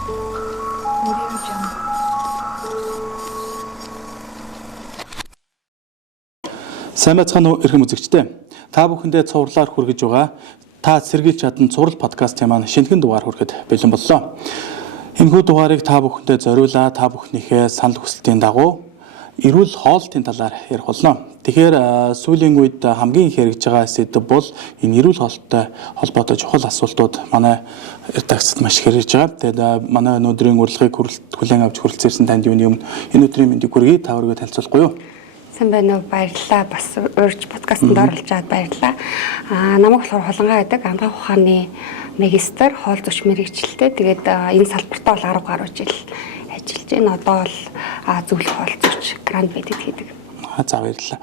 Сайн байцгаана уу эрхэм үзэгчдээ. Та бүхэндээ цувралаар хүргэж байгаа та сэргийлж чадсан цуврал подкастын маань шинэхэн дугаар хүрэхэд бэлэн боллоо. Энэхүү дугаарыг та бүхэндээ зориулаад та бүхнийхээ санал хүсэлтийн дагуу эрүүл хоолтын талаар ярих болно. Тэгэхээр сүүлийн үед хамгийн их яригдж байгаа сэдэв бол энэ эрүүл хоолттой холбоотой чухал асуултууд манай редакцид маш их ярьж байгаа. Тэгээд манай өнөөдрийн урилгыг хүлээн авч хүрэлцээрсэн танд юуны өмнө энэ өдрийн мэндийг хүргэе. Та өргөд танилцуулахгүй юу? Сайн байна уу? Баярлалаа. Бас урьж подкастт оролцож аваад баярлалаа. Намайг болохоор Холонгой гэдэг амгаан ухааны магистр, хоол зүйч мэргэжилтэй. Тэгээд энэ салбартаа бол 10 гаруй жил ажиллаж байна. Одоо бол зөвлөх хоол зүйч гранд бэдэд хийдэг. За баярлалаа.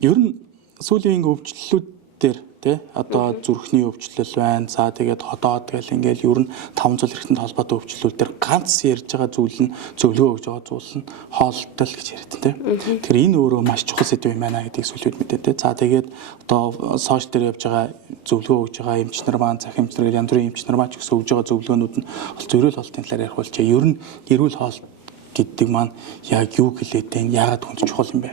Ер нь сүүлийн өвчлөлүүд дээр тий одоо зүрхний өвчлөл байна. За тэгээд ходоод гэл ингээл ер нь 5 жил эргэнтэн холбоотой өвчлөл дээр ганц ярьж байгаа зүйл нь зөвлөгөө өгж байгаа зүйл нь хоолтой л гэж яриад тий. Тэгэхээр энэ өөрөө маш чухал сэдв юм байна гэдгийг сүүлийн үед мэдээ тий. За тэгээд одоо сошиал дээр явж байгаа зөвлөгөө өгж байгаа эмчнэр маань, захимч нар, янз бүрийн эмчнэр маань ч гэсэн өгж байгаа зөвлөгөөнүүд нь эрүүл хоолтын талаар ярих болчихё. Ер нь эрүүл хоолт гэдэг маань яг юу хэлээд байна? Яагаад хүнд чухал юм бэ?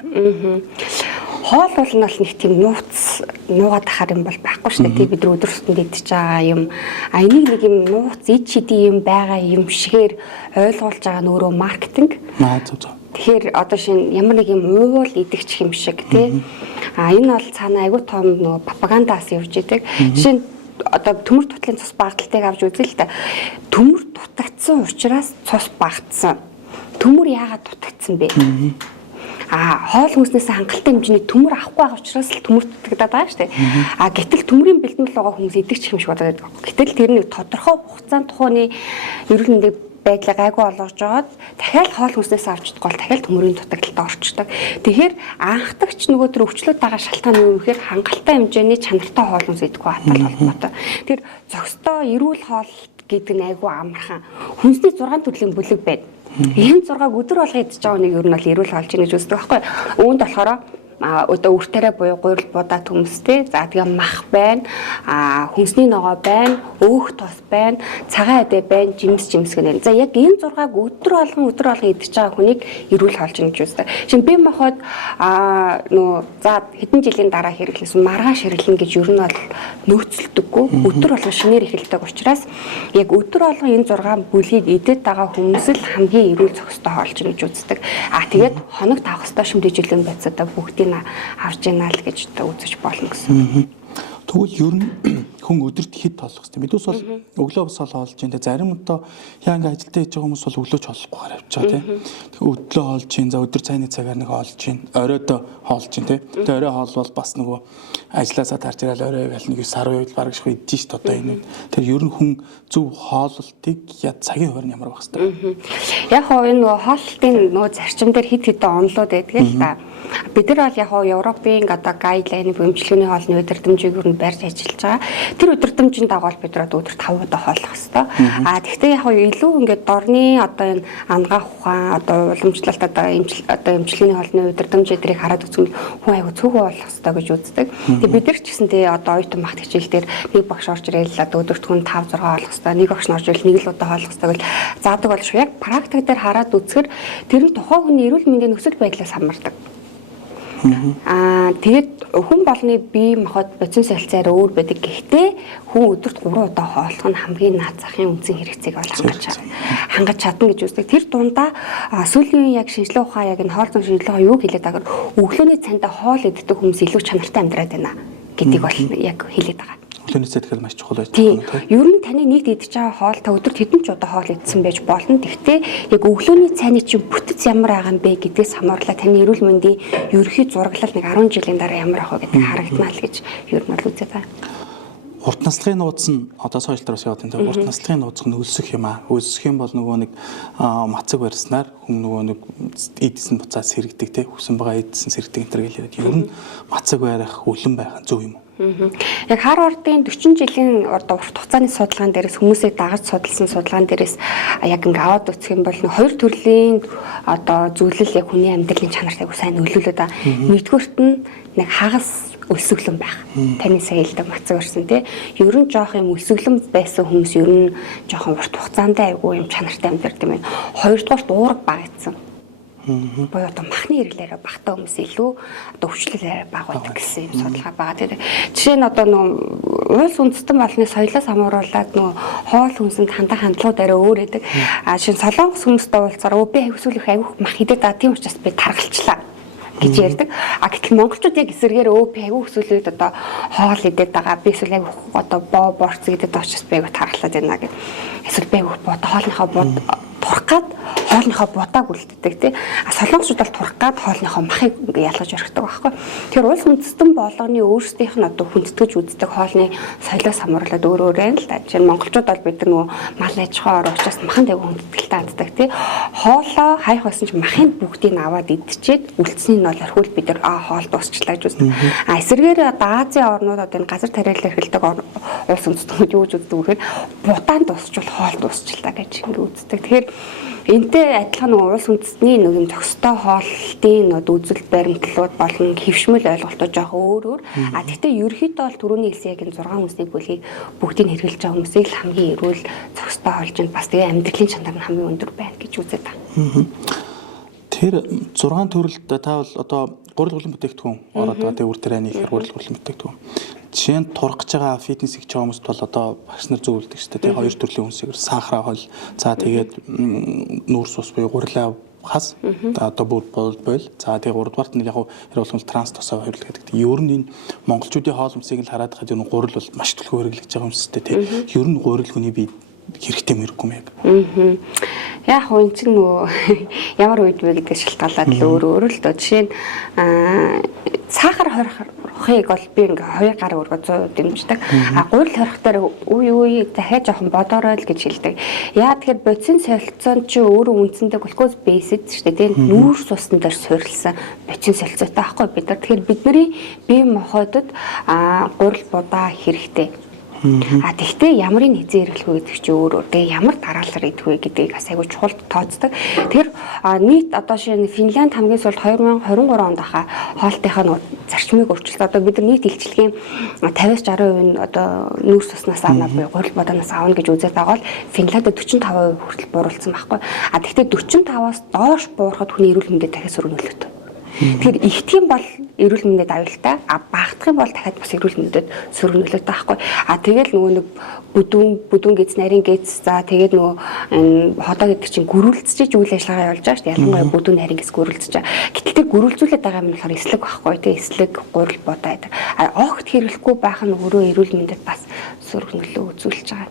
Хоол бол нь бол нэг тийм нууц нуугаад тахаар юм бол байхгүй шүү дээ. Бид өдөр тутмын идэж байгаа юм. Энийг нэг юм нууц ид шидий юм байгаа юм шигээр ойлгуулж байгаа нь өөрөө маркетинг. Тэгэхээр одоо шинэ ямар нэг юм уул идэгч юм шиг тий. Энэ бол цаана айгүй том нөгөө пропагандаас явж идэг. Жишээ нь одоо төмөр тутлын цус багталтыг авч үзээ л та. Төмөр дутагдсан учраас цус багтсан. Төмөр яагаад дутагдсан бэ? Хоол хүнснээс хангалттай хэмжээний төмөр авахгүй байгаа учраас л төмөр дутагдаад байгаа шүү дээ. Гэтэл төмрийн бэлтгэл байгаа хүмүүс идэгч юм шиг бодоод байдаг. Гэтэл тэр нэг тодорхой хугацаанд тухайны эрүүл мэндийн байдлыг гайгүй олгож жоод дахиад хоол хүнснээс авч идэх бол дахиад төмөрийн дутагдaltaа орчдөг. Тэгэхээр анхдагч нөгөө төр өвчлөлт байгаа шалтгаан нь юу гэхээр хангалттай хэмжээний чанартай хоол хүнс идэхгүй хатал холбоотой. Тэр зөкстөө эрүүл хоол гэдэг нь айгүй амархан. Хүнсний 6 төрлийн бүлэг байна. Энэ 6-г өдөр болго идэж байгаа нэг ер нь бол эрүүл хоолч гэж үздэг байхгүй. Үүнд болохоор одоо үртэрэ буюу гурил будаад хүмүүстэй. За тэгээ мах байна, хүнсний ногоо байна, өөх тос байна, цагаан эдэ байна, жимс гэнэ. За яг энэ 6-г өдөр болго идэж байгаа хүнийг эрүүл хоолч гэж үздэг. Шинэ би махад нөө за хэдэн жилийн дараа хэрэглэсэн маргааш хэрэглэнэ гэж ер нь бол нөөцлөдөггүй. Өдөр болго шинээр эхэлдэг учраас яг өдөр болго энэ 6 бүлгийг идэж байгаа хүмүүс л хамгийн эрүүл зохистой хоолч гэж үздэг. Тэгээд хоног тавах хэвээр шимтэж жилийн байцаадаа бүгдийг авч яана л гэж үзэж болно гэсэн. Тэгвэл ер нь хүн өдөрт хэд тоолох хэрэгтэй. Бидүүс бол өглөө босоод хоолж дээ. Зарим одоо яа ингээ ажилдаа хийж байгаа хүмүүс бол өглөөч хооллохгүй гараад явж байгаа тийм. Тэгээ өглөө хоолж чинь за өдөр цайны цагаар нэг хоолж чинь, оройд хоолж чинь тийм. Тэгээ орой хоолвол бас нөгөө ажилласаа тарж ирэл орой гал нэг 10 үед бараг ших идэж шүү дээ одоо энэ. Тэр ер нь хүн зөв хооллолтыг цагийн хуваар ямар байх хэрэгтэй. Яг хоо энэ нөгөө хооллолтын нөгөө зарчим дээр хэд хэдэн онолууд байдаг л да. Бид нар бол яг Европын одоо гайдлайн эмчилгээний хоолны удирдамжийг юу барьж ажиллаж байгаа. Тэр удирдамжийн дагуу бид нар өдөр 5 удаа хооллох хэрэгтэй. Тэгэхдээ яг илүү ингээд дорны одоо энэ ангаах ухаан одоо уламжлалт одоо эмчилгээний хоолны удирдамж эдрийг хараад үзвэл хүн аягүй цөөхөн болох хэрэгтэй гэж үздэг. Тэгээ бид нар ч гэсэн тэгээ одоо оюутан багт хичээл дээр нэг багш орж ирэл одоо өдөрт хүн 5 6 хооллох хэрэгтэй. Нэг багш орж ирэл нэг л удаа хооллох хэрэгтэй гэж заадаг болж яг практик дээр хараад үзэхэр тэр нь тухайн хүний эрүүл мэндийн нөхцөл байдлаас хамаардаг. Тэгээд хүн болгоны бие махбод бодис солилцоор өөр байдаг. Гэхдээ хүн өдөрт 3 удаа хооллох нь хамгийн наад захын үндсэн хэрэгцээг бол хангаж чадна гэж үздэг. Тэр дундаа сүүлийн яг шинжилгээ ухаан яг энэ хоол зүйн шинжилгээ ухаан юу хэлээд байгаа нь өглөөний цайндаа хоол иддэг хүмүүс илүү чанартай амьдраад байна гэдгийг бол яг хэлээд байгаа. Өглөөний цай тэгэхээр маш чухал байж байна. Ер нь таны нийт идэж байгаа хоол та өдөрт хэдэн ч удаа хоол идсэн байж болно. Гэхдээ яг өглөөний цайны чинь бүтэц ямар байгаа юм бэ гэдгээс хамаарлаа таны эрүүл мэндийн ерөнхий зураглал нэг 10 жилийн дараа ямар ах вэ гэдэг харагдана л гэж ер нь бол үзээд байна. Урт наслагын нууц нь одоо сошиал дээр яваад энэ урт наслагын нууц нь өлсөх юм аа. Өлсөх юм бол нөгөө нэг мацаг барьснаар хүн нөгөө нэг эдсэн буцаас сэргдэг те хүсэн байгаа эдсэн сэргдэг энэ төр гэж яриад. Ер нь мацаг барих, өлөн байх зөв юм уу? Яг Харвардын 40 жилийн урт хугацааны судалгаан дээрээс хүмүүсийг дагаж судалсан судалгаан дээрээс яг ингээ аваад үзэх юм бол хоёр төрлийн одоо зүйлэл яг хүний амьдралын чанарт айгу сайн нөлөөлөд байгаа. Нэгдүгээрт нь нэг хагас өсөглөн байх. Таны сая хэлдэг мацаг өрсөн тий. Ер нь жоох юм өсөглөн байсан хүмүүс ер нь жоохон урт хугацаанд айгүй юм чанартай амьдардаг юм байна. Хоёрдугаарт уурга багцсан. Боёо одоо махны хэрэглээрээ багтаа хүмүүс илүү одоо өвчлөлээр баг байдаг гэсэн юм судалгаа байгаа. Тэгээд жишээ нь одоо нөө уус үндэстэн болны соёлоос хамааруулаад нөө хоол хүнсэнд хандлагууд арай өөр байдаг. Жишээ нь солонгос хүмүүстэй уулзаар би аяг айгүйх мах идэв да тийм учраас би таргалчлаа гэж ярьдаг. Гэтэл монголчууд яг эсэргээр би айгүй өсвөлүүд одоо хоол идээд байгаа. Би эсвэл айгүй одоо боо борц идээд байгаа учраас би айгүй тархалаад байна гэх. Эсвэл би айгүй бод хоолныхоо бод турах гад хоолныхоо будааг үлддэг тий. Солонгосууд бол турах гад хоолныхоо махыг ингээ ялгаж өргөдөг байхгүй. Тэр улс үндэстэн болгоны өөрсдийнх нь одоо хүндэтгэж үздэг хоолны соёлоос хамааруулаад өөр байна л да. Жишээ нь монголчууд бол бид нар мал аж ахуйн учраас маханд айгүй хүндэтгэлтэй ханддаг тий. Хоолоо хайх байсан ч махын бүгдийг аваад идчихэд үлдсэний нь бол орхиул бид нар хоол дуусчлаа гэж үздэг. Эсвэргээр одоо Азийн орнууд одоо энэ газар тариалал эрхэлдэг улс үндэстнүүд юу гэж үздэг вэ гэхээр будаан дуусчвал хоол дуусчлаа гэж ингэ үздэг. Тэгэхээр энтэй адилхан улс үндэстний нэг юм зохистой хоолтын үзэл баримтлууд болон хэвшмэл ойлголтууд жоох өөр. Гэхдээ ерөөхдөө бол түрүүний хэлсэн яг энэ 6 үндэсний бүлгийг бүгдийг хэрэгжилж байгаа хүмүүсийг л хамгийн эрүүл зохистой олж байна. Бас тэгээ амьдралын чанар нь хамгийн өндөр байна гэж үздэг. Тэр 6 төрөлд та бол одоо гурил бүтээгдэхүүн ороод байгаа. Тэгээ үр тарианы ихэр гурил бүтээгдэхүүн. Жишээ нь турах гэж байгаа фитнес хийж байгаа хүмүүст бол одоо багш нар зөвлөдөг шүү дээ. Тэгээ хоёр төрлийн хүнсээр сахара хол. За тэгээд нүүрс ус буюу гурилаа хас. Одоо бүр бойл. За тэгээ гуравдугаарт нь яг хэрэглэл транс тосоо хэрэглэх гэдэг. Ер нь энэ монголчуудын хоол хүнсийг л хараад хаад ер нь гурил бол маш төлхөө хэрэглэж байгаа юмстэй тий. Ер нь гурил хүний бие хэрэгтэй мэрэггүй юм яг. Яг энэ чинь нөгөө ямар үед вэ гэдэг шалтгаалаад л өөр л доо. Жишээ нь сахар хорихыг бол би ингээ 2 гар өргөө 100% дэмждэг. Гурил хорих дээр үе дахиад жоохон бодорой л гэж хэлдэг. Яа тэгэхээр бодисын солилцоон чи өөрөө үндсэндээ глюкоз бейсэд шүү дээ. Тийм нүүрс усны дээр суурилсан бодисын солилцоотой байхгүй бид нар. Тэгэхээр бидний бие махбодод гурил будаа хэрэгтэй. Тэгтээ ямрын хизээ хэрэглэх вэ гэдэг чи өөр. Тэгээ ямар дараалал идэх вэ гэдгийг бас айгүй чухал тооцдог. Тэр нийт одоо шинэ Финланд хамгийн сүүлд 2023 онд хаа хоолтынхаа зарчмыг өөрчилсөн. Одоо бид нар нийт илчлэгийн 50-60% нь одоо нүүрс уснаас авна буюу гурил бодаанаас авна гэж үзээд байгаа бол Финландд 45% хүртэл бууруулсан байхгүй. Тэгтээ 45-аас доош буурахад хүний эрүүл мэндэд дахиад сөргөнөлтөө. Тэгэхээр ихтгэн бол эрүүл мэндэд аюултай, багтах юм бол дахиад бас эрүүл мэндэд сөргөнөлтөө байхгүй. Тэгэл нөгөө нэг бүдүүн гээц, нарийн гээц, за тэгээд нөгөө энэ ходоо гэдэг чинь гөрүүлцэж үйл ажиллагаа явуулж байгаа шүү дээ. Ялангуяа бүдүүн нарийн гээц гөрүүлцэж байгаа. Гэтэл тэр гөрүүлзүүлээд байгаа юм болохоор эслэг байхгүй тий, эслэг гурил бодоо байдаг. Огт хэрэглэхгүй байх нь өөрөө эрүүл мэндэд бас сөргөнөлтөө үзүүлж байгаа.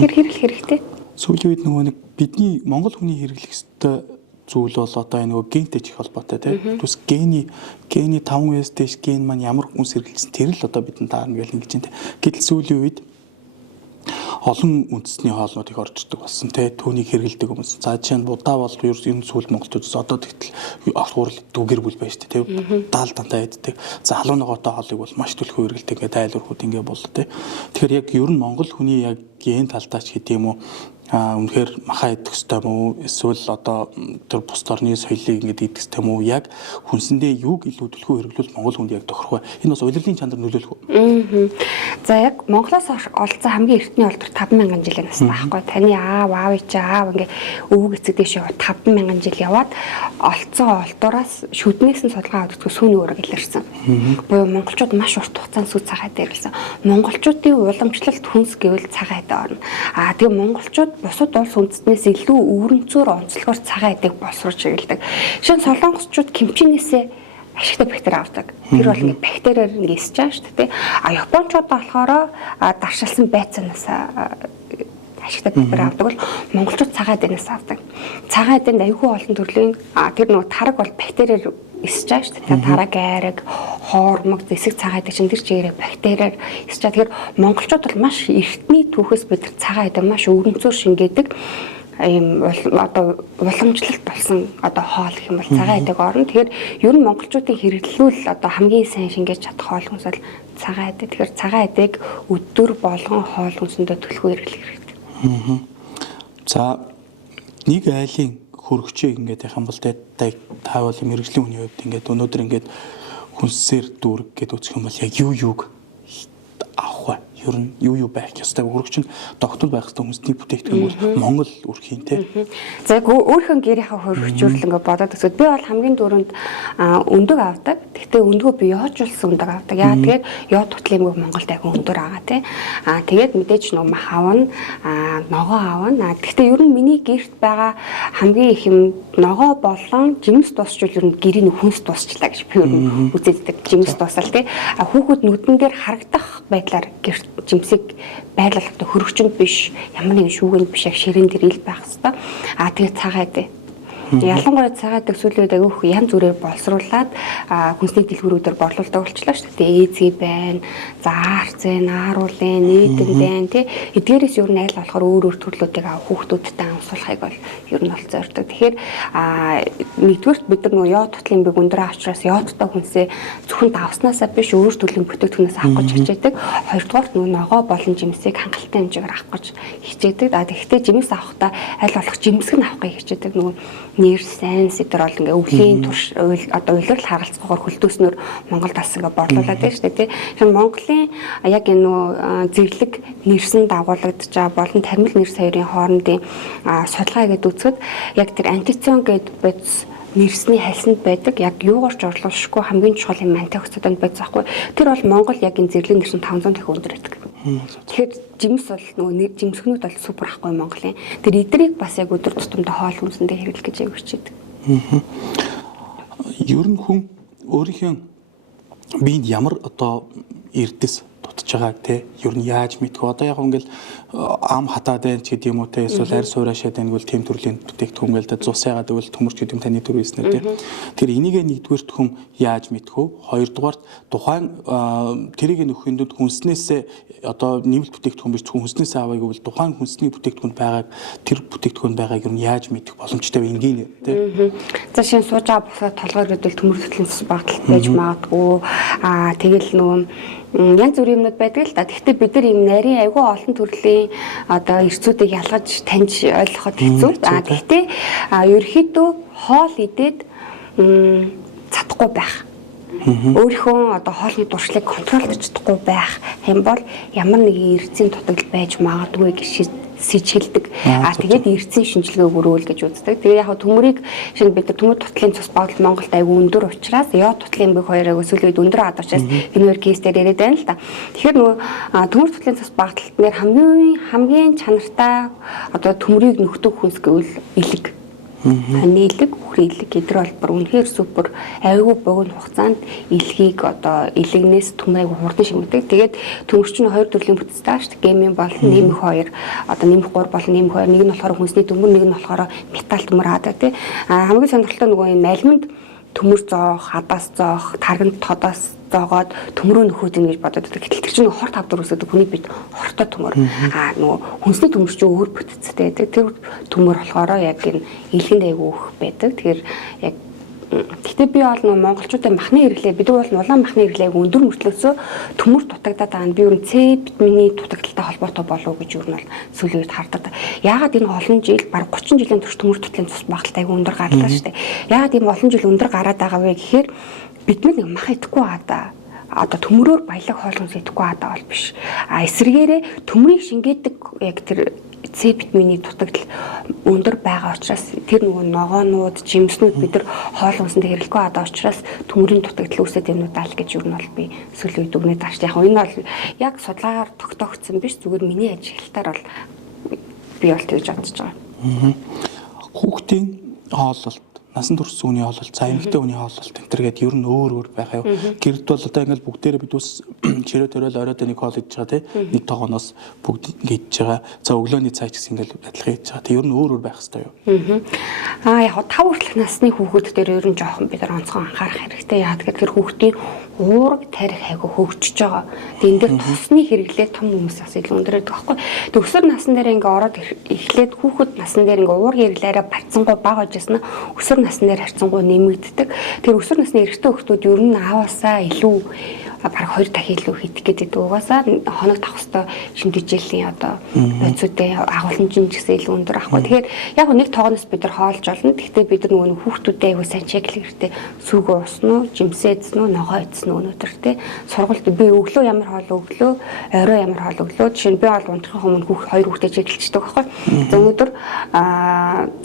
Тэр хэрэглэх хэрэгтэй. Сүүлийн үед нөгөө нэг бидний монгол хүний хэрэглэх ёстой зүйл бол одоо энэ нөгөө гентэй чих холбоотой тийм. Плюс гений 5% дэш ген маань ямар хүмүүс хэрэглэсэн тэр л одоо бидэнд таарна гэж ингэж байна. Гэтэл сүүлийн үед олон үндэсний хоолнууд их орждог болсон тийм. Түүнийг хэрэглэдэг хүмүүс. За жишээ нь будаа бол ер нь сүүл монголчууд одоо тэгтэл гурил дүгэр бүл байж тээ тийм. Даал дантаа яддаг. За халуун ногоотой хоолыг бол маш төлхөө хэрэглэдэг ингээд айлуурхууд ингээд боллоо тийм. Тэгэхээр яг ер нь монгол хүний яг ген талдаач гэдэг юм уу үнэхээр махаа идэх ёстой юм уу эсвэл одоо тэр бус орны соёлыг ингэж идэх ёстой юм уу яг хүнсэндээ юуг илүү төлхөө хэрэглүүл монгол хүнд яг тохирох вэ энэ бас улирлын чанар нөлөөлөх үү? За яг Монголоос олцсон хамгийн эртний олдор 5000 жилийн настай байхгүй таны аав чи аав ингээ өвөг эцэг дэше 5000 жил яваад олцсон олдураас шүднээс нь судалгаа авдаг сүүний өрөг илэрсэн. Буюу монголчууд маш урт хугацаанд сүү цагаат дээрэлсэн. Монголчуудын уламжлалт хүнс гэвэл цагаат орно. Тэгээ монголчууд бусад улс үндэстнээс илүү өвөрмцөөр онцлогоор цагаан эдэг боловсруулж хэрэглэдэг. Жишээ нь солонгосчууд кимчинээсээ ашигтай бактери авдаг. Тэр бол ингээ бактериар ингээ эсэж байгаа шүү дээ. Японочууд болохоор даршилсан байцаанаас ашигтай бактери авдаг бол монголчууд цагаан эднээс авдаг. Цагаан эдэнд аюулгүй олон төрлийн тэр нөгөө тараг бол бактериар эсэж байгаа шүү дээ. Тараг айраг, хоормог, зэсэг цагаан эдэг чинь тэр чигээрээ бактериар эсэж байгаа. Тэгэхээр монголчууд бол маш эртний түүхээс бид нар цагаан эдэг маш өвөрмцөөр шингээдэг ийм одоо уламжлалт болсон одоо хоол гэх юм бол цагаан эдэг орно. Тэгэхээр ер нь монголчуудын хэрэглүүл одоо хамгийн сайн шингээж чадах хоол хүнс бол цагаан эдэг. Тэгэхээр цагаан эдэг өдөр болгон хоол хүнсэндээ төлхөө хэрэглэх хэрэгтэй. За нэг айлын хөргөчөө ингээд яхан бол та бол мэрэгжлийн хүний хувьд ингээд өнөөдөр ингээд хүнсээр дүүрэг гэдээ үзэх юм бол яг юуг авах вэ? Ер нь юу байх ёстой. Өргөч нь тогтмол байх ёстой хүнсний бүтээгдэхүүн бол Монгол өрхийн тий. За өөрхөн гэрийнхаа хөрвчүүрл ингээ бодоод өсөд би бол хамгийн дөрөнд өндөг авдаг. Гэхдээ өндгөө би яожулсан өндөг авдаг. Яа тэгэхээр яа тутлын Монголд яг өндөр байгаа тий. Тэгээд мэдээж нөө мах авна, ногоо авна. Гэхдээ ер нь миний гэрт байгаа хамгийн их юм ногоо болон жимс дуусчул ер нь гэрийн хүнс дуусчлаа гэж би ер нь үзээддэг. Жимс дуусал тий. Хүүхэд нүдэн дээр харагдах байдлаар гэрт жимсийг байрлуулахад хөрөгчөнд биш ямар нэгэн шүүгэнд биш яг ширээн дээр ил байх хэвээр. Тэгээд цагаад ялангуяа цагаадаг сүлээд агиох янз бүрээр боловсруулад хүнсний дэлгүүрүүдээр борлуулдаг болчлаа шүү дээ. ЭЗ байна, заарцэн, ааруулын, нийтэн байна тий. Эдгээрээс ер нь айл болохоор өөр төрлүүдийг хүүхдүүдтэй амсуулахыг бол ер нь бол зорддог. Тэгэхээр нэгдүгээрт бид нар нөгөө яод тутлын бэг өндөр авчраас яодтой хүнсээ зөвхөн давснаасаа биш өөр төрлийн бүтээгдэхүүнээс авах гэж хичээдэг. Хоёрдугаарт нөгөө ногоо болон жимсийг хангалттай хэмжээгээр авах гэж хичээдэг. Тэгэхдээ жимс авахдаа аль болох жимсг нь авахыг хичээдэг. Нөгөө нэр сайн сэтэр бол ингээ өвлийн турш одоо уйлрал харгалцахаар хөлтөөснөр Монголд бас ингээ борлуулад байна шүү дээ тий. Тэгэхээр Монголын яг энэ нөө зэрлэг нэрсэн дагуулгадж байгаа болон тармил нэрс хоёрын хоорондын судалгаа гэдээ үзэхэд яг тэр антицион гэдэг бодис нэрсний хальсанд байдаг яг юугаар ч орлуулшгүй хамгийн чухал юм антиоксидант байж байгаа хгүй. Тэр бол Монгол яг энэ зэрлэг нэрсэн 500 дахин өндөр байдаг. Тэгэхээр жимс бол нөгөө жимсгнүүд бол супер ахгүй Монголын. Тэр эдрийг бас яг өдөр тутамдаа хоол хүнсэндээ хэрэглэх гэж хичээдэг. Ер нь хүн өөрийнхөө биед ямар одоо эрдэс дутж байгааг те ер нь яаж мэдэх вэ? Одоо яг ингээл ам хатаад байна ч гэдэг юм уу те эсвэл арь суурашаад байна гэвэл тэм төрлийн бүтээгдэхүүн гээл да цус яагаад гэвэл төмөрч гэдэг юм таны төрөө хэлснээр те. Тэр энийг нэгдүгээрт хүн яаж мэдэх вэ? Хоёрдугаарт тухайн тэрийг нөхөнд хүнснээсээ одоо нэмэлт бүтээгдэхүүн биш хүнснээсээ аваа гэвэл тухайн хүнсний бүтээгдэхүүн байгааг тэр бүтээгдэхүүн байгааг ер нь яаж мэдэх боломжтой вэ энгийн те. За шинэ сууж байгаа босоод толгойр гэдэл төмөр төтлийн цус багталт байж магадгүй. Тэгэл нөгөө янз бүрийн юмнууд байдаг л да. Гэхдээ бид нар юм нарийн айгүй олон төрлийн одоо эрсцүүдийг ялгаж таньж ойлгоход хэцүү. Гэхдээ ерөөхдөө хоол идээд чадахгүй байх. Өөрийнхөө одоо хоолны дуршлыг контролдож чадахгүй байх юм бол ямар нэгэн эрсцийн дутагдал байж магадгүй гэж сэжгэлдэг. Тэгээд эрдсэн шинжилгээ өрөөл гэж үздэг. Тэгээ яг төмөрийг шинэ бид нар төмөр тутлын цус багтал Монголд аягүй өндөр учраас яод тутлын бэг хоёр аягүй сүлээд өндөр аваад учраас энэ хоёр кейс дээр яриад байна л да. Тэгэхээр нөгөө төмөр тутлын цус багталт нэр хамгийн чанартай одоо төмөрийг нөхдөг хүнс гэвэл илэг. Нийлэг, үхрэлэг гэдэр бол бүр үнэхээр супер аягүй богино хугацаанд илгийг одоо илэгнээс түмэйг хурдан шимдэг. Тэгээд төмөрчин хоёр төрлийн бүтцтэй шүү дээ. Гемийн бол нэмэх хоёр, одоо нэмэх 3 болон нэмэх 2. Нэг нь болохоор хүнсний төмөр, нэг нь болохоор металл төмөр хаадаг тий. Хамгийн сонирхолтой нөгөө энэ малминд төмөр зоох, хадаас зоох, тарганд тодоос зоогоод төмрөө нөхөд ин гэж бодоод байдаг. Гэтэл тэр чинь хорт авдар үсэдэг хүний бит хортой төмөр. Нөгөө хүнсний төмөр чинь өөр бүтцтэй байдаг. Тэр төмөр болохоор яг энэ илгэнд аягүй өөх байдаг. Тэгэхээр яг гэхдээ би бол нөгөө монголчуудын махны хэрэглээ бид бол улаан махны хэрэглээг өндөр мөртлөөсөө төмөр дутагдаад байгаа нь би ер нь С витамины дутагдaltaй холбоотой болов уу гэж ер нь бол сүүлийн үед хардаг. Яагаад энэ олон жил баг 30 жилийн турш төмөр тутлын цус багталтай өндөр гарлаа шүү дээ. Яагаад ийм олон жил өндөр гараад байгаа вэ гэхээр бид нэг мах идэхгүй байгаа одоо төмөрөөр баялаг хоол хүнс идэхгүй байгаа бол биш. Эсвэргээрээ төмрийг шингээдэг яг тэр С витамины дутагдал өндөр байгаа учраас тэр нөгөө ногоонууд, жимснүүд бид нар хоол хүнсэнд хэрэглэхгүй байгаа учраас төмөрийн дутагдал үүсээд юмнууд аа л гэж юу нь бол би сүүлийн үед өгнөд тааш. Яг энэ бол яг судалгаагаар тогтоогдсон биш зүгээр миний ажиглалтаар бол би бол тэгж бодож байгаа. Хүүхдийн хооллолт насан турш үний хооллолт, за эмэгтэй үний хооллолт энэ төр гэдэг ер нь өөр байх юу. Гэрд бол одоо ингээл бүгдээрээ бид ус чирээ төрөл оройд нэг хоол идж байгаа тийм нэг тогооноос бүгд идж байгаа. За өглөөний цай ч гэсэн ингээл адилхан идж байгаа. Тэг ер нь өөр байх хэрэгтэй юу. Яг 5 хүртэлх насны хүүхэд дээр ер нь жоохон бид нар онцгой анхаарах хэрэгтэй. Яг тэгэхээр хүүхдийн уураг тарих айгу хөгжиж байгаа. Тэг энэ дээр тусны хэрэглээ том хүмүүс бас илүү өндөр байдаг байхгүй. Тэг өсвөр насн дээр ингээ ороод эхлээд хүүхэд насн дээр ингээ уургийн хэрэглээрээ барьцангуй бага байжсэн нь өсвөр насн дээр харьцангуй нэмэгддэг. Тэр өсвөр насны эрэгтэй хүүхдүүд ер нь ааваасаа илүү бараг 2 дахин илүү хийх гэдэг. Угаасаа хоног тавах хэвээр шимтгийжлийн одоо бодисуудын агуулмжийн ч гэсэн илүү өндөр ахгүй. Тэгэхээр яг нэг тоогоноос бид нар хоолж олно. Гэхдээ бид нар нөгөө хүүхдүүдэд аягүй сайн чеклэх хэрэгтэй. Сүг уусан уу, жимсээ эзэн үү, ногоо эзэн үү өнөөдөр те. Сургалт би өглөө ямар хоол өглөө, орой ямар хоол өглөө. Жишээ нь би бол унтахын өмнө хоёр хүүхдээ чеклэлчдэг байхгүй. За өнөөдөр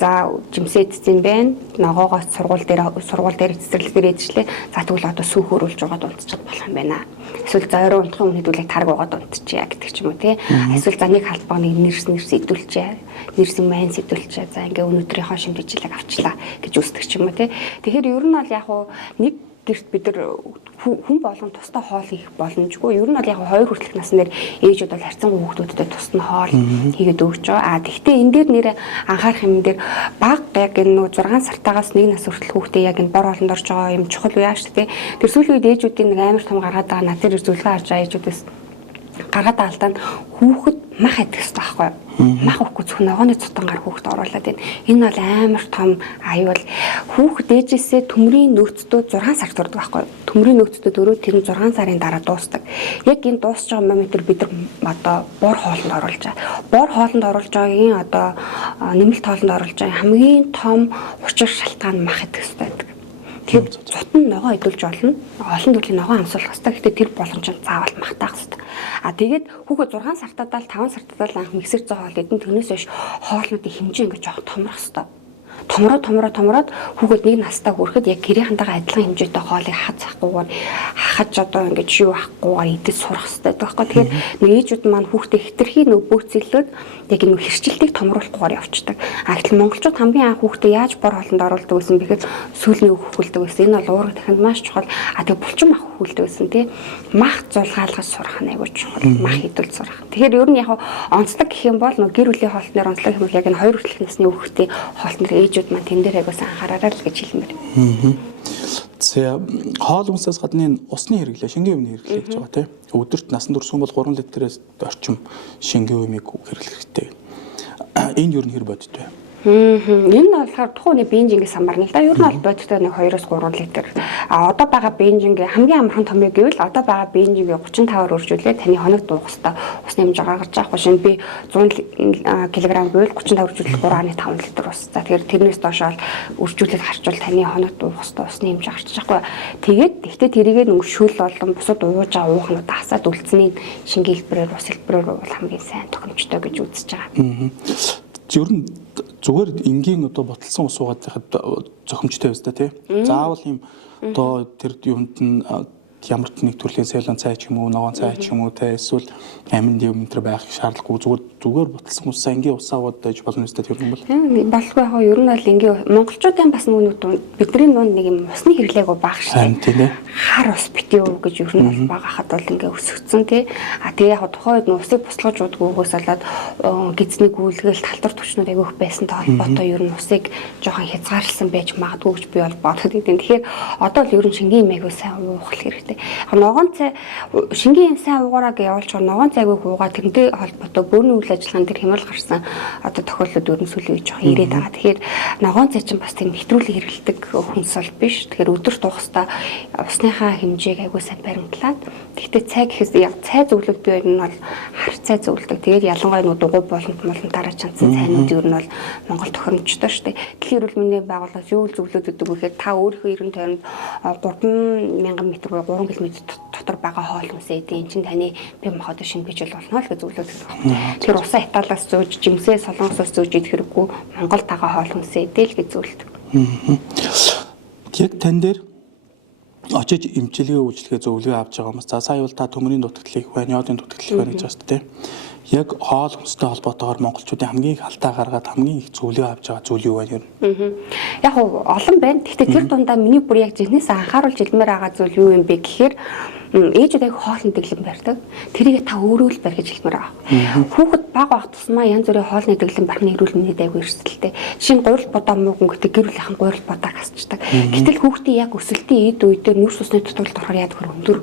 за жимсээ эзэн байна. Ногоогоо сургууль дээр цэцэрлэг дээр ээжлээ. За тэгвэл одоо сүүх хөрүүлж байгаа унтчих болох юм байна. Эсвэл за орой унтахын өмнө хэдүүлээ тарг байгаад унтчихъя гэдэг ч юм уу те. Эсвэл за нэг халбаа нэг нэрс идүүлчээ. Нэрсэн майн идүүлчээ. За ингээ өнөөдрийнхөө шимтгийжлэг авчлаа гэж үздэг ч юм уу те. Тэгэхээр ер нь бол яг нэг гэрт бид нар хүн болгон тусдаа хоол хийх боломжгүй. Ер нь бол яг 2 хүртэлх насны дээр ээжүүд бол харьцангуй хүүхдүүдэд тусна хоол хийгээд өгч байгаа. Тэгвэл энэ дээр нэр анхаарах юм дээр баг яг энэ 6 сартаагаас 1 нас хүртэл хүүхдээ яг энэ бор хоолнд орж байгаа юм чухал үе ааш тий. Тэр сүүлийн үед ээжүүдийн нэг амар том гаргаад байгаа над дээр зөвлөгөө авч байгаа ээжүүдээс гаргаад алдаа нь хүүхэд мах идэх хэрэгтэй байхгүй юу? Мах өгөхгүй зөвхөн ногооны цутангаар хүүхэд оруулаад байна. Энэ бол амар том аюул. Хүүхэд ээжээсээ төмрийн нөөцтөө 6 сар турдаг байхгүй юу? Төмрийн нөөцтөө дөрөв тэр нь 6 сарын дараа дуустдаг. Яг энэ дуусж байгаа моментээр бид нар одоо бор хоолнд оруулж байгаа. Бор хоолнд оруулж байгаагийн одоо нэмэлт хоолнд оруулж байгаа хамгийн том учир шалтгаан мах идэх хэрэгтэй байдаг. Тэгэхээр цутан ногоо идүүлж болно. Олон төрлийн ногоо амсуулах хэрэгтэй. Гэхдээ тэр боломж нь заавал махтаах хэрэгтэй. Тэгээд хүүхэд 6 сартадаа л 5 сартадаа л анх миксер зөө хоол идэн тэрнээс биш хоолнуудын хэмжээ ингэж жоох томрох хэрэгтэй. Томроод хүүхэд нэг настаа хүрэхэд яг гэрийнхэнтэйгээ адилхан хэмжээтэй хоолыг хазахгүйгээр хахаж одоо ингэж юу авахгүйгээр идэж сурах хэрэгтэй байхгүй. Тэгэхээр нэг ээжүүд маань хүүхдээ хитрхи нөө бөөцөлөөд яг энэ хэрчилтийг томруулахгүйгээр явцдаг. Гэтэл монголчууд хамгийн анх хүүхдээ яаж бор хоолнд оруулдаг гэсэн бэхэд сүүлийн үг хөвөлдөг гэсэн. Энэ бол уурга дахинд маш чухал. Тэгээ булчин мах хөвөлдөг гэсэн тий. Мах зулгаалгаж сурах нь аягүй чухал. Мах идүүл сурах. Тэгэхээр ер нь яг онцлог гэх юм бол нөө гэр бүлийн хоолтноор онцлог юм бол яг энэ 2 хүртэлх насны хүүхдээ хоолтноор ээжүүд маань тэн дээр аягүй анхаараарай л гэж хэлмээр. За хоол хүнсээс гадна энэ усны хэрэглээ, шингийн өмнө хэрэглээ гэж байгаа тийм. Өдөрт насан турш бол 3 литрээс орчим шингийн өмнөг хэрэглэх хэрэгтэй. Энэ юу н хэр бодит вэ? Энэ нь болохоор тухайн бензингээс хамаарна л да. Ер нь бол бодиттой нэг 2-3 литр. Одоо байгаа бензингийн хамгийн амархан томьёо гэвэл одоо байгаа бензингийн 35-аар өржүүлээд таны хоног дуух хэвээр усны хэмжээ гаргаж байгаа хгүй шинэ би 100 кг гэвэл 35 өржүүлэлт 3.5 литр ус. За тэгэхээр тэрнээс доош бол өржүүлэлт харчвал таны хоног дуух хэвээр усны хэмжээ гарч байгаа хгүй. Тэгвэл тэрийгээ нэг шүл болон бусад ууж байгаа уухнууд хасаад үлдсэний шингийн хэлбэрээр ус хэлбэрээр бол хамгийн сайн тохиромжтой гэж үзэж байгаа. Ер нь зүгээр энгийн одоо боталсан ус уугаад байхад зохимжтой байс та тий. Заавал юм одоо тэр юунд нь ямар ч нэг төрлийн селон цай ч юм уу, ногоон цай ч юм уу те эсвэл амин дэв мэтэр байх шаардлагагүй зүгээр боталсан усаа энгийн усаа уудаг гэж болно үстэй тэр юм бол. Болохгүй яг ер нь бол энгийн монголчуудын бас нүнүүд бидний нүнд нэг юм усны хэрэглээгүй баг шээ. Хар ус битээ уу гэж ер нь баг хахад бол ингээ өсөгцөн тий. Тэгээ яг тухайн үед усыг буслаж уудгүйгээс болоод гизний гүйлгээл талтар төвчнүүд айгүйх байсантай холбоотой ер нь усыг жоохон хязгаарласан байж магадгүй гэж би бол боддог. Тэгэхээр одоо л ер нь шингийн юм айгүй сайн уух хэрэгтэй. Ногоон цай шингийн сайн уугаараа гэж явуулж байгаа ногоон цайгүй уугаа тэрнтэй холбоотой бөөрийн үйл ажиллагаанд тэр хямрал гарсан одоо тохиолдлууд ер нь сүүлийн үе жоохон ирээд байгаа. Тэгэхээр ногоон цай чинь бас тийм хэтрүүлэн хэрэглэдэг хүнс бол биш. Тэгэхээр өдөрт уух хэвээр усныхаа хэмжээг айгүй сайн баримтлаад гэхдээ цай гэхээс яг цай зөвлөд би ер нь бол хар цай зөвлөдөг. Тэгээд ялангуяа нүү дугуй болон дараа чанцсан цайнууд ер нь бол Монгол тохиромжтой шүү дээ. Тэгэхээр эрүүл мэндийн байгууллагаас юу зөвлөд өгдөг вэ гэхээр та өөрийнхөө 90 тойронд 3,000 м буюу 3 км дотор байгаа хоол хүнсээ эдийн чинь таны бие махбод шинжил болно л гэж зөвлөдөг байна. Тэр усаа Италиас зөөж, жимсээ Солонгосоос зөөж идэх хэрэггүй Монгол тагаа хоол хүнсээ эдэл гэж зөвлөдөг. Яг тань дээр очиж эмчилгээ үйлчлэгээ зөвлөгөө авч байгаа хүмүүс. За сая бол та төмөрийн дутагдлыг байна, йодын дутагдлыг байна гэж байна тийм. Яг хоол хүнстэй холбоотойгоор монголчуудын хамгийн их алдаа гаргаад хамгийн их зөвлөгөө авч байгаа зүйл юу вэ? Яг олон байна. Гэхдээ тэр дундаа миний бүр яг жинхнээс анхааруулж илмээр байгаа зүйл юу юм бэ гэхээр ээжүүд яг хоолны дэглэм барьдаг. Тэрийг та өөрөө л барь гэж хэлмээр байгаа. Хүүхэд бага байх тусмаа янз бүрийн хоолны дэглэм барихны эрүүл мэндэд айгүй эрсдэлтэй. Жишээ нь гурил бодоо мууган гэдэг гэр бүлийнхэн гурил бодоо гасчдаг. Гэтэл хүүхдийн яг өсөлтийн эд үедээ нүүрс усны дутагдлалд орохоор яадаг хөр өндөр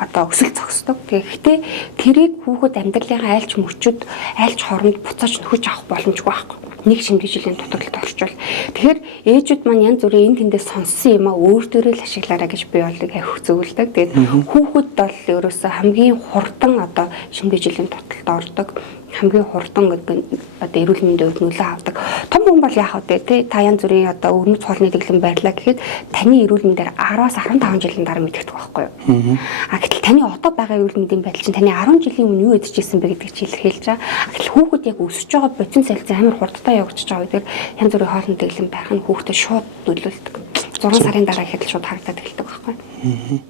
одоо өсөл зогсдог. Тэгэхдээ тэрийг хүүхэд амьдралынхаа айлч мөчөд айлч хооронд буцааж нөхөж авах боломжгүй байхгүй. Нэг шинжлэлийн дутагдлалд орчвол Тэгэхээр ээжүүд маань янз бүрийн энэ тэндээ сонссон юм а өөр дөрөө л ашиглаарай гэж би бол авих зөвлөдөг. Тэгээд хүүхэд бол ерөөсөө хамгийн хурдан одоо шинэ жилийн туталд ордог. Хамгийн хурдан гэдэг одоо эрүүл мэндийн хувьд нөлөө авдаг. Том хүн бол яах вэ те та янз бүрийн одоо өрнөц хоолны дэглэм байрлаа гэхэд таны эрүүл мэндээр 10-аас 15 жилийн дараа мэдэгдэх байхгүй юу? Гэтэл таны одоо байгаа эрүүл мэндийн байдал чинь таны 10 жилийн өмнө юу эдчихсэн бэ гэдгийг чи илэрхийлж байгаа. Гэтэл хүүхэд яг өсөж байгаа бодис солилцоо амар хурдтай явагдаж байгаа үедэр янз бүрийн хоолны дэглэм байх нь хүүхдэд шууд нөлөөлдөг. 6 сарын дараа ихэд шууд харагдаад эхэлдэг байхгүй юу?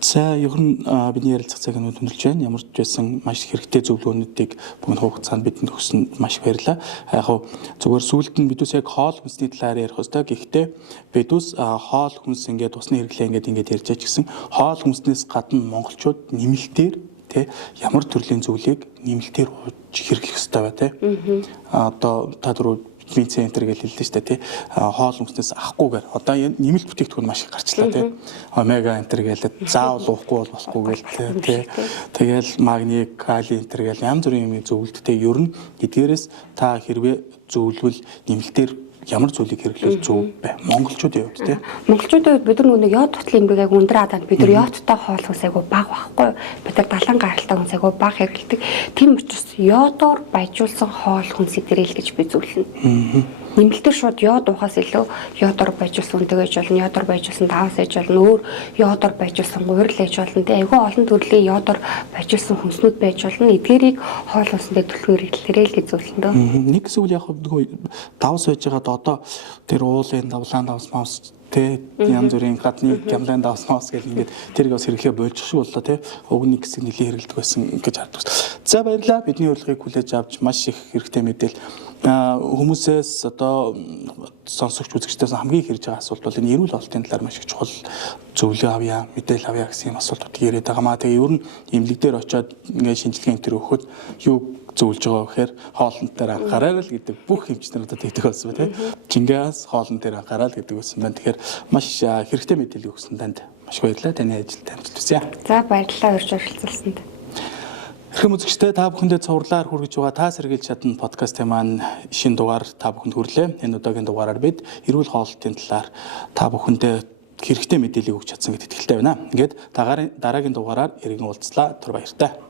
За ер нь бидний ярилцах цаг нь өндөрлж байна. Ямар ч байсан маш хэрэгтэй зөвлөгөөнүүдийг бүгд хугацаанд бидэнд өгсөнд маш баярлалаа. Яг хөө зүгээр сүүлд нь бидүүс яг хоол хүнсний талаар ярих хөстэй. Гэхдээ бидүүс хоол хүнс ингээд усны хэрэглээ ингээд ярьж байгаа ч гэсэн хоол хүнснээс гадна монголчууд нэмэлтээр тэ ямар төрлийн зүйлийг нэмэлтээр хэрэглэх ёстой бай тэ. Одоо та дөрөв витамин центр гэж хэлдэг шүү дээ тий. Хоол хүнснээс авахгүйгээр одоо нэмэлт бүтээгдэхүүн маш их гарчлаа тий. Омега энтер гэлээ заавал уухгүй бол болохгүй гээл тий. Тэгэл магний, кали энтер гээл янз бүрийн юм зөвлөлттэй ер нь эдгээрээс та хэрвээ зөвлөвөл нэмэлтээр ямар зүйлийг хэрэглүүл зөв бай. Монголчуудын хувьд тий. Монголчуудын хувьд бид нар нэг йод тутлын эмгэг яг өндөр хадаад бид нар йодтой хоол хүнс айгу бага байхгүй. Бид нар далайн гаралтай хүнс айгу бага хэрэглэдэг. Тийм учраас йодоор баяжуулсан хоол хүнс идэрэл гэж би зөвлөнө. Нэмэлтээр шууд йод уухаас илүү йодоор баяжуулсан үнэтэй ээж болно, йодоор баяжуулсан даваас ээж болно, өөр йодоор баяжуулсан гурил ээж болно. Тэгээ айгүй олон төрлийн йодоор баяжуулсан хүнснүүд байж болно. Эдгээрийг хоол хүнсэндээ түлхүүр хэрэглэрэй л гэж зөвлөндөө. Нэг зүйл яг давс байж байгаа одоо тэр уулын давлаан давс маус тэ янз бүрийн гадны гямлан давс маус гэх ингээд тэрийг бас хэрэглээ болж шиг боллоо тэ уг нэг хэсэг нэлийн хэрэглэдэг байсан гэж хардаг. За баярлалаа. Бидний урилгыг хүлээж авч маш их хэрэгтэй мэдээлэл хүмүүсээс одоо сонсогч үзэгчдээс хамгийн их ирж байгаа асуулт бол энэ эрүүл олтын талаар маш их чухал зөвлөгөө авъя, мэдээлэл авъя гэсэн асуултууд яриад байгаа маа. Тэгээ ер нь эмнэлэг дээр очиод ингээд шинжилгээ энэ төр өгөхөд юу зөвлөж байгаа гэхээр хоолн дээр анхаарай л гэдэг бүх хэмжээнд одоо тэгдэг болсон тийм. Чингээс хоолн дээр анхаарай л гэдэг байсан байна. Тэгэхээр маш хэрэгтэй мэдээлэл өгсөн танд маш баярлалаа. Таны ажилд амжилт хүсье. За баярлалаа урьж оролцуулсанд. Хэрхэм үзэгчдээ та бүхэндээ цувралаар хүргэж байгаа та сэргийлж чадна подкастын маань шинэ дугаар та бүхэнд хүрлээ. Энэ удаагийн дугаараар бид эрүүл хоолтын талаар та бүхэндээ хэрэгтэй мэдээлэл өгч чадсан гэдэгт итгэлтэй байна. Ингээд дараагийн дугаараар иргэн уулзлаа. Түр баяртай.